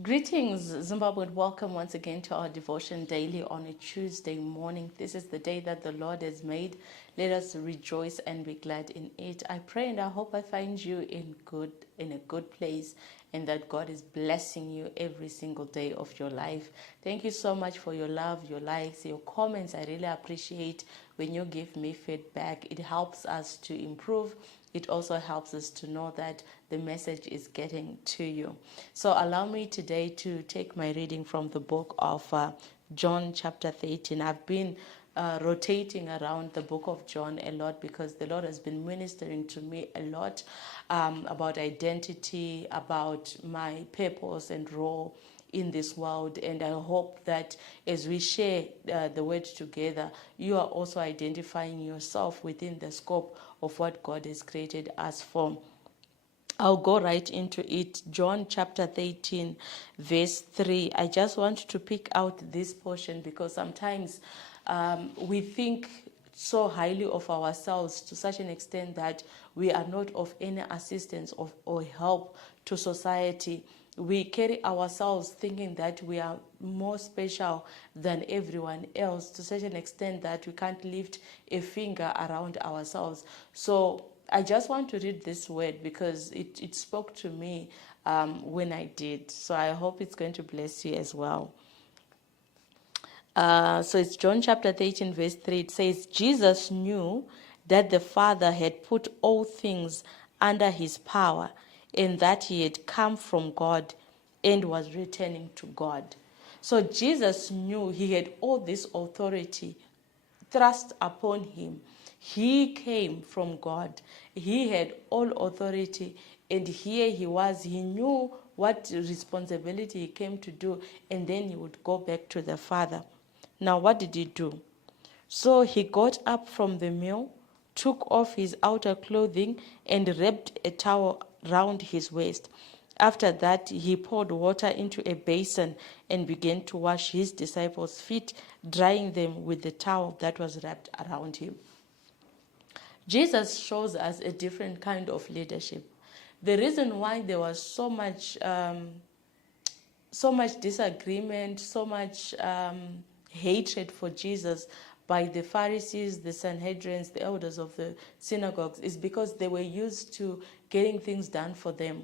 Greetings, Zimbabwe, and welcome once again to our devotion daily on a Tuesday morning. This is the day that the Lord has made. Let us rejoice and be glad in it. I pray and I hope I find you in a good place, and that God is blessing you every single day of your life. Thank you so much for your love, your likes, your comments. I really appreciate when you give me feedback. It helps us to improve. It also helps us to know that the message is getting to you. So allow me today to take my reading from the book of John chapter 13. I've been rotating around the book of John a lot because the Lord has been ministering to me a lot about identity, about my purpose and role in this world. And I hope that as we share the word together, you are also identifying yourself within the scope of what God has created us for. I'll go right into it. John chapter 13, verse 3. I just want to pick out this portion because sometimes we think so highly of ourselves to such an extent that we are not of any assistance or help to society. We carry ourselves thinking that we are more special than everyone else to such an extent that we can't lift a finger around ourselves. So I just want to read this word because it spoke to me when I did. So I hope it's going to bless you as well. So it's John chapter 13, verse 3. It says, Jesus knew that the Father had put all things under his power and that he had come from God and was returning to God. So Jesus knew he had all this authority thrust upon him. He came from God. He had all authority, and here he was. He knew what responsibility he came to do, and then he would go back to the Father. Now, what did he do? So he got up from the meal, took off his outer clothing, and wrapped a towel round his waist. After that, he poured water into a basin and began to wash his disciples' feet, drying them with the towel that was wrapped around him. Jesus shows us a different kind of leadership. The reason why there was so much disagreement, so much hatred for Jesus by the Pharisees, the Sanhedrins, the elders of the synagogues is because they were used to getting things done for them.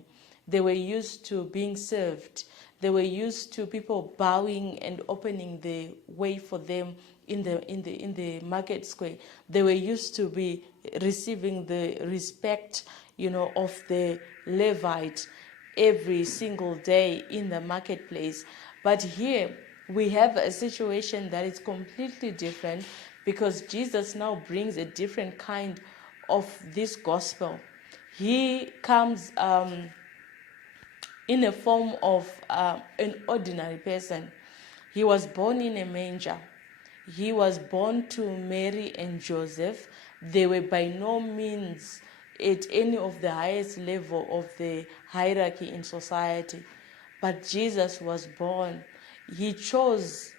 They were used to being served. They were used to people bowing and opening the way for them in the market square. They were used to be receiving the respect, of the Levite every single day in the marketplace. But here we have a situation that is completely different because Jesus now brings a different kind of this gospel. He comes in a form of an ordinary person. He was born in a manger. He was born to Mary and Joseph. They were by no means at any of the highest level of the hierarchy in society. But Jesus was born. He chose,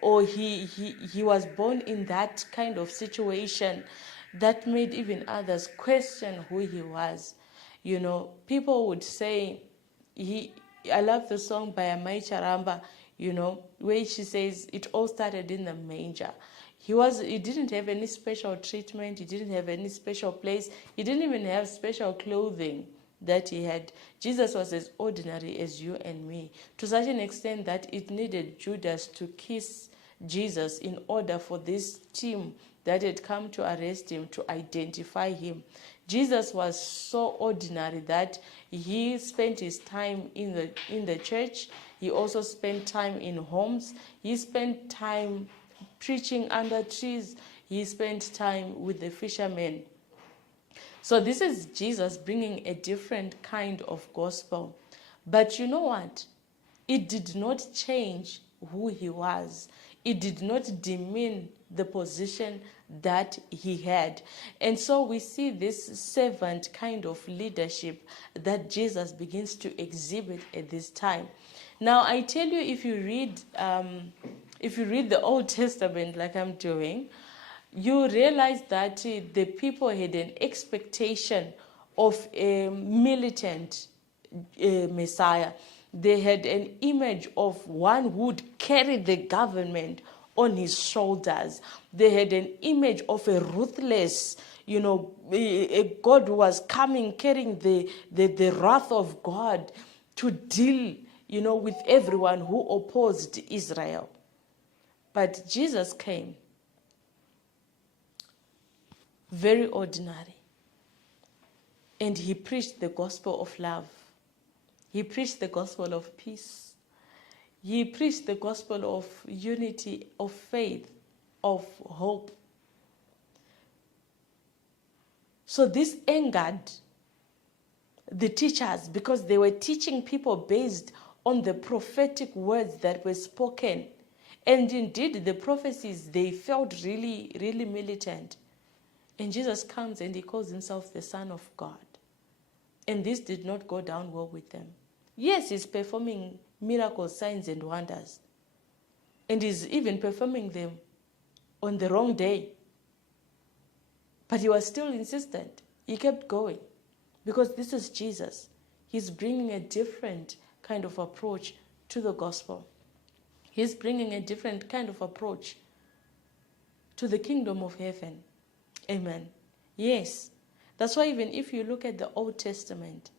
or he was born in that kind of situation that made even others question who he was. People would say, I love the song by Amai Charamba, where she says it all started in the manger. He didn't have any special treatment, he didn't have any special place, he didn't even have special clothing that he had. Jesus was as ordinary as you and me, to such an extent that it needed Judas to kiss Jesus in order for this team that had come to arrest him to identify him. Jesus was so ordinary that he spent his time in the church. He also spent time in homes. He spent time preaching under trees. He spent time with the fishermen. So this is Jesus bringing a different kind of gospel. But you know what? It did not change who he was. It did not demean the position that he had. And so we see this servant kind of leadership that Jesus begins to exhibit at this time. Now, I tell you, if you read the Old Testament like I'm doing, you realize that the people had an expectation of a militant Messiah. They had an image of one who would carry the government on his shoulders. They had an image of a ruthless, a God who was coming carrying the wrath of God to deal, with everyone who opposed Israel. But Jesus came, very ordinary, and he preached the gospel of love. He preached the gospel of peace. He preached the gospel of unity, of faith, of hope. So this angered the teachers because they were teaching people based on the prophetic words that were spoken. And indeed, the prophecies, they felt really, really militant. And Jesus comes and he calls himself the Son of God. And this did not go down well with them. Yes, he's performing miracles, signs, and wonders. And he's even performing them on the wrong day. But he was still insistent. He kept going. Because this is Jesus. He's bringing a different kind of approach to the gospel. He's bringing a different kind of approach to the kingdom of heaven. Amen. Yes. That's why even if you look at the Old Testament,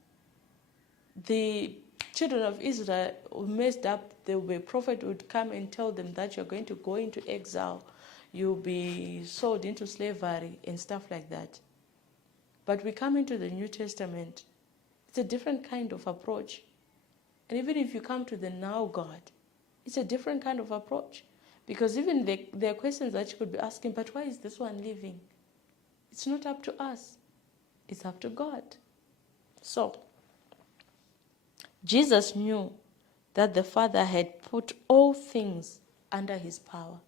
the children of Israel messed up. The prophet would come and tell them that you're going to go into exile. You'll be sold into slavery and stuff like that. But we come into the New Testament, it's a different kind of approach. And even if you come to the now God, it's a different kind of approach. Because even there are questions that you could be asking, but why is this one living? It's not up to us. It's up to God. So, Jesus knew that the Father had put all things under his power.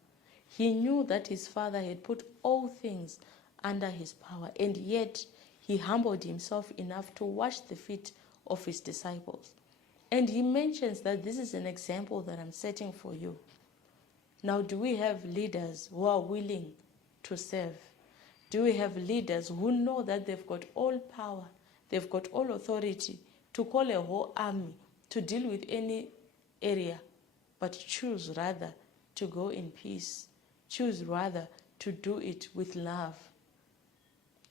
He knew that his Father had put all things under his power. And yet, he humbled himself enough to wash the feet of his disciples. And he mentions that this is an example that I'm setting for you. Now, do we have leaders who are willing to serve? Do we have leaders who know that they've got all power, they've got all authority to call a whole army to deal with any area, but choose rather to go in peace, choose rather to do it with love?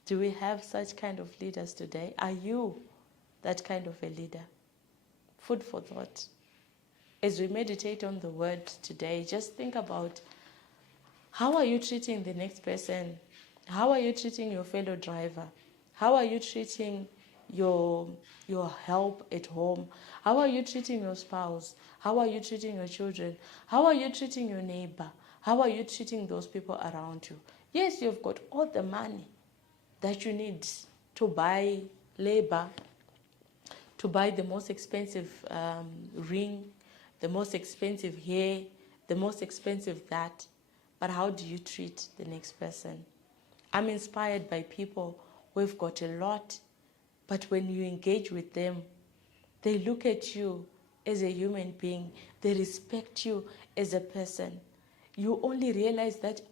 Do we have such kind of leaders today? Are you that kind of a leader? Food for thought. As we meditate on the word today, just think about, how are you treating the next person? How are you treating your fellow driver? How are you treating your help at home? How are you treating your spouse? How are you treating your children? How are you treating your neighbor? How are you treating those people around you? Yes, you've got all the money that you need to buy labor, to buy the most expensive ring, the most expensive hair, the most expensive that. But how do you treat the next person? I'm inspired by people who have got a lot, but when you engage with them, they look at you as a human being. They respect you as a person. You only realize that,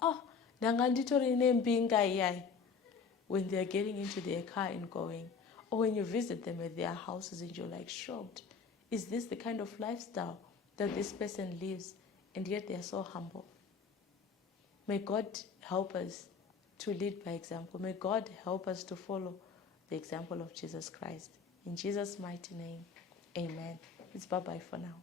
when they're getting into their car and going, or when you visit them at their houses and you're like shocked. Is this the kind of lifestyle that this person lives? And yet they're so humble. May God help us to lead by example. May God help us to follow the example of Jesus Christ. In Jesus' mighty name, amen. It's bye-bye for now.